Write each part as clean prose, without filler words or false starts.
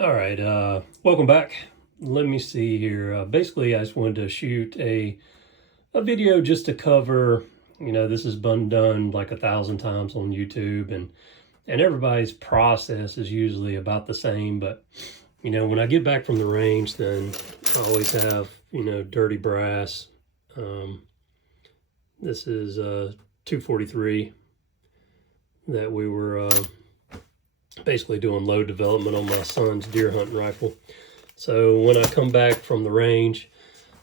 All right, welcome back. Let me see here. Basically, I just wanted to shoot a video just to cover, this has been done like 1,000 times on YouTube, and everybody's process is usually about the same. But, when I get back from the range, then I always have, dirty brass. This is 243 that we were basically doing load development on my son's deer hunting rifle. So when I come back from the range,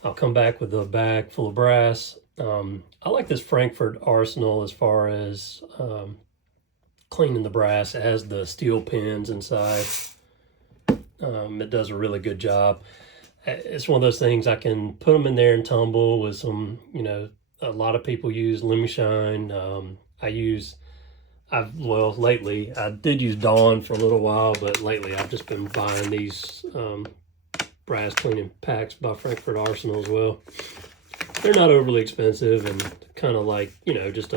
I'll come back with a bag full of brass. I like this Frankford Arsenal as far as cleaning the brass. It has the steel pins inside. It does a really good job. It's one of those things I can put them in there and tumble with some, a lot of people use Lemmy Shine. Lately I did use Dawn for a little while, but lately I've just been buying these brass cleaning packs by Frankford Arsenal as well. They're not overly expensive and kind of like, just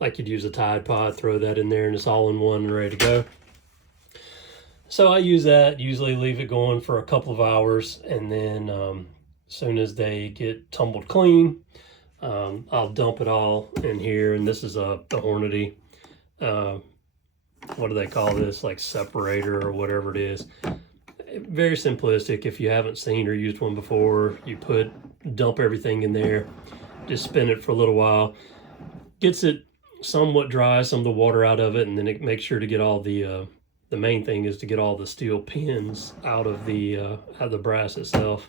like you'd use a Tide Pod, throw that in there and it's all in one and ready to go. So I use that, usually leave it going for a couple of hours, and then as soon as they get tumbled clean, I'll dump it all in here. And this is the Hornady. What do they call this, like separator or whatever it is. Very simplistic. If you haven't seen or used one before, you dump everything in there, just spin it for a little while, gets it somewhat dry, some of the water out of it, and then it makes sure to get all the main thing is to get all the steel pins out of the brass itself.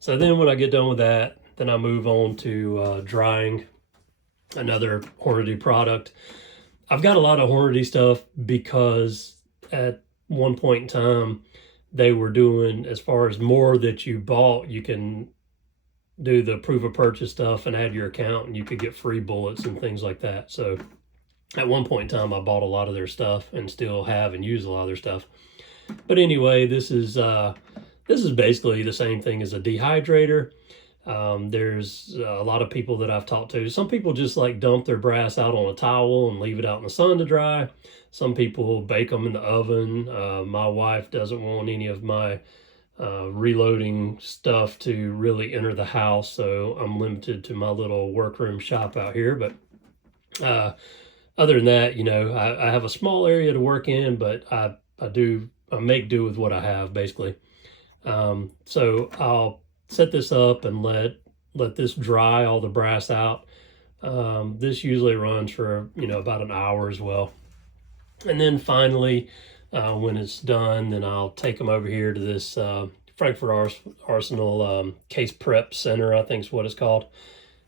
So then when I get done with that, then I move on to drying another Hornady product. I've got a lot of Hornady stuff because at one point in time, they were doing, as far as more that you bought, you can do the proof of purchase stuff and add your account and you could get free bullets and things like that. So at one point in time, I bought a lot of their stuff and still have and use a lot of their stuff. But anyway, this is basically the same thing as a dehydrator. There's a lot of people that I've talked to. Some people just like dump their brass out on a towel and leave it out in the sun to dry. Some people bake them in the oven. My wife doesn't want any of my reloading stuff to really enter the house, so I'm limited to my little workroom shop out here. But other than that, I have a small area to work in, but I make do with what I have, basically. So I'll set this up and let this dry all the brass out. This usually runs for about an hour as well. And then finally, when it's done, then I'll take them over here to this Frankford Arsenal Case Prep Center, I think is what it's called.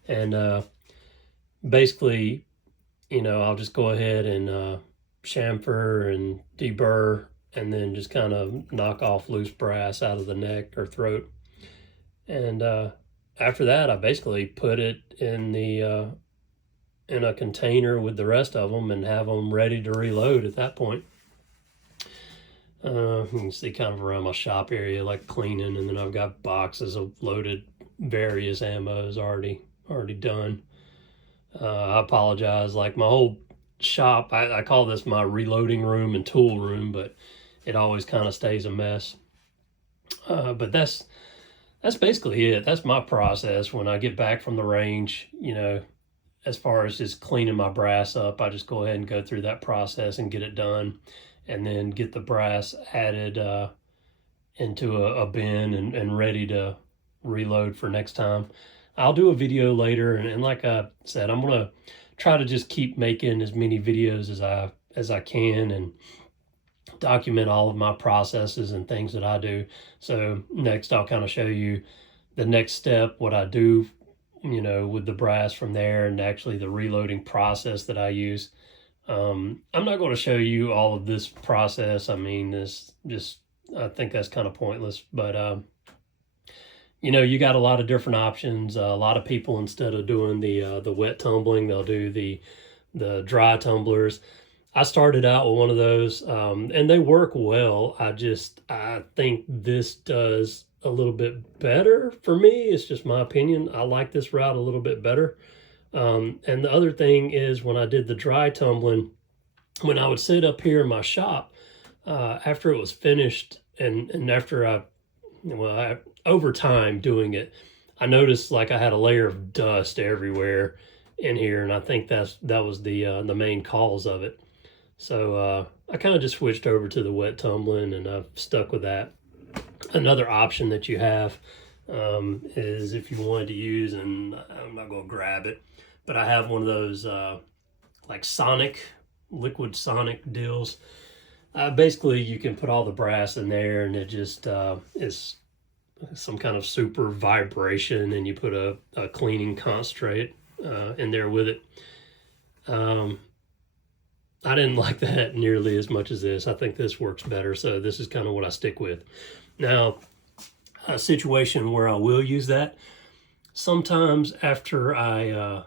And basically, I'll just go ahead and chamfer and deburr, and then just kind of knock off loose brass out of the neck or throat. And after that, I basically put it in a container with the rest of them and have them ready to reload at that point. You can see kind of around my shop area, like cleaning, and then I've got boxes of loaded various ammos already done. I apologize, like my whole shop, I call this my reloading room and tool room, but it always kind of stays a mess. But that's basically it. That's my process when I get back from the range. As far as just cleaning my brass up, I just go ahead and go through that process and get it done, and then get the brass added into a bin and ready to reload for next time. I'll do a video later, and like I said, I'm gonna try to just keep making as many videos as I can and document all of my processes and things that I do. So next I'll kind of show you the next step, what I do, with the brass from there, and actually the reloading process that I use. I'm not going to show you all of this process. I mean, I think that's kind of pointless, but you got a lot of different options. A lot of people, instead of doing the wet tumbling, they'll do the dry tumblers. I started out with one of those, and they work well. I think this does a little bit better for me. It's just my opinion. I like this route a little bit better. And the other thing is, when I did the dry tumbling, when I would sit up here in my shop, after it was finished and after over time doing it, I noticed like I had a layer of dust everywhere in here, and I think that was the main cause of it. So I kind of just switched over to the wet tumbling, and I've stuck with that. Another option that you have is if you wanted to use, and I'm not going to grab it, but I have one of those like liquid sonic deals. Basically, you can put all the brass in there, and it just is some kind of super vibration, and you put a cleaning concentrate in there with it. I didn't like that nearly as much as this. I think this works better, so this is kind of what I stick with. Now, a situation where I will use that, sometimes after I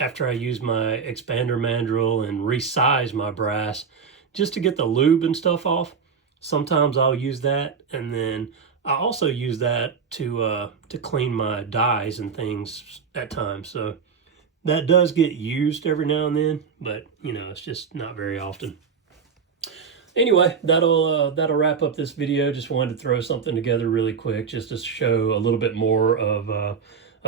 use my expander mandrel and resize my brass, just to get the lube and stuff off, sometimes I'll use that, and then I also use that to clean my dies and things at times. So that does get used every now and then, but you know, it's just not very often. Anyway, that'll wrap up this video. Just wanted to throw something together really quick, just to show a little bit more of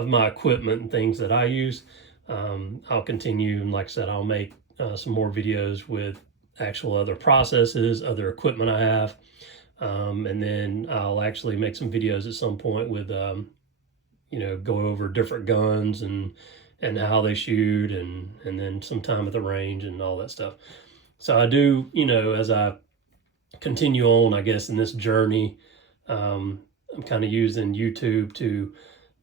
my equipment and things that I use. I'll continue, and like I said, I'll make some more videos with actual other processes, other equipment I have, and then I'll actually make some videos at some point with you know, go over different guns and how they shoot, and then some time at the range and all that stuff. So I do, you know, as I continue on, I guess, in this journey, I'm kind of using YouTube to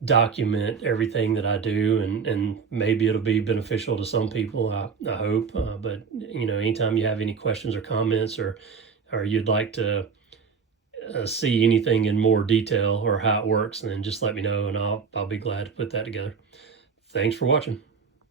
document everything that I do, and maybe it'll be beneficial to some people, I hope. But you know, anytime you have any questions or comments, or you'd like to see anything in more detail or how it works, then just let me know, and I'll be glad to put that together. Thanks for watching.